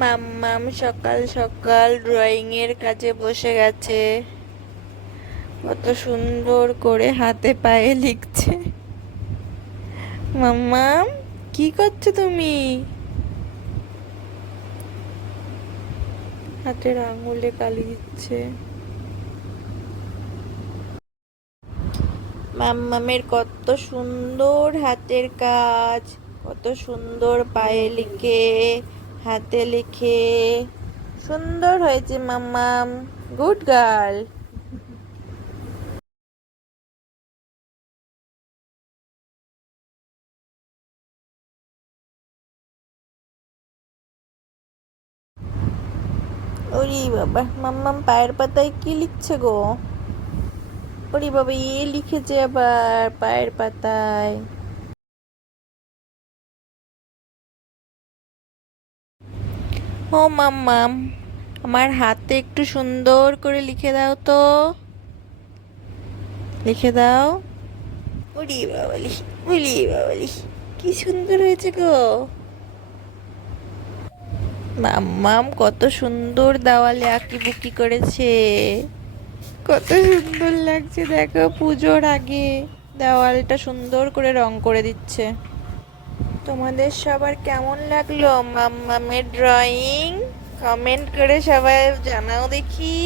মাম্মাম সকাল সকাল ড্রয়িং এর কাজে বসে গেছে। কত সুন্দর করে হাতে পায়ে লিখছে। মাম্মাম, কি করছ তুমি? হাতের আঙুলে কালি দিচ্ছে। মাম্মামের কত সুন্দর হাতের কাজ, কত সুন্দর পায়ে লিখে। হাতে লিখে। সুন্দর হয়েছে, মাম্মাম। Good girl. ওরে বাবা, মাম্মাম পায়ের পাতায় কি লিখছে গো? ওরে বাবা, এ লিখেছে আবার পায়ের পাতায়। ও মাম্মাম আমার হাতে একটু সুন্দর করে লিখে দাও তো। লিখে দাও। উড়ি বাবালি উড়ি বাবালি কি সুন্দর হয়েছে গো। মাম্মাম কত সুন্দর দেওয়ালে আঁকিবুকি করেছে। কত সুন্দর লাগছে দেখো পুজোর আগে। দেওয়ালটা সুন্দর করে রং করে দিচ্ছে। তোমাদের সবার কেমন লাগল? মাম্মামের ড্রয়িং কমেন্ট করে সবাই জানাও দেখি।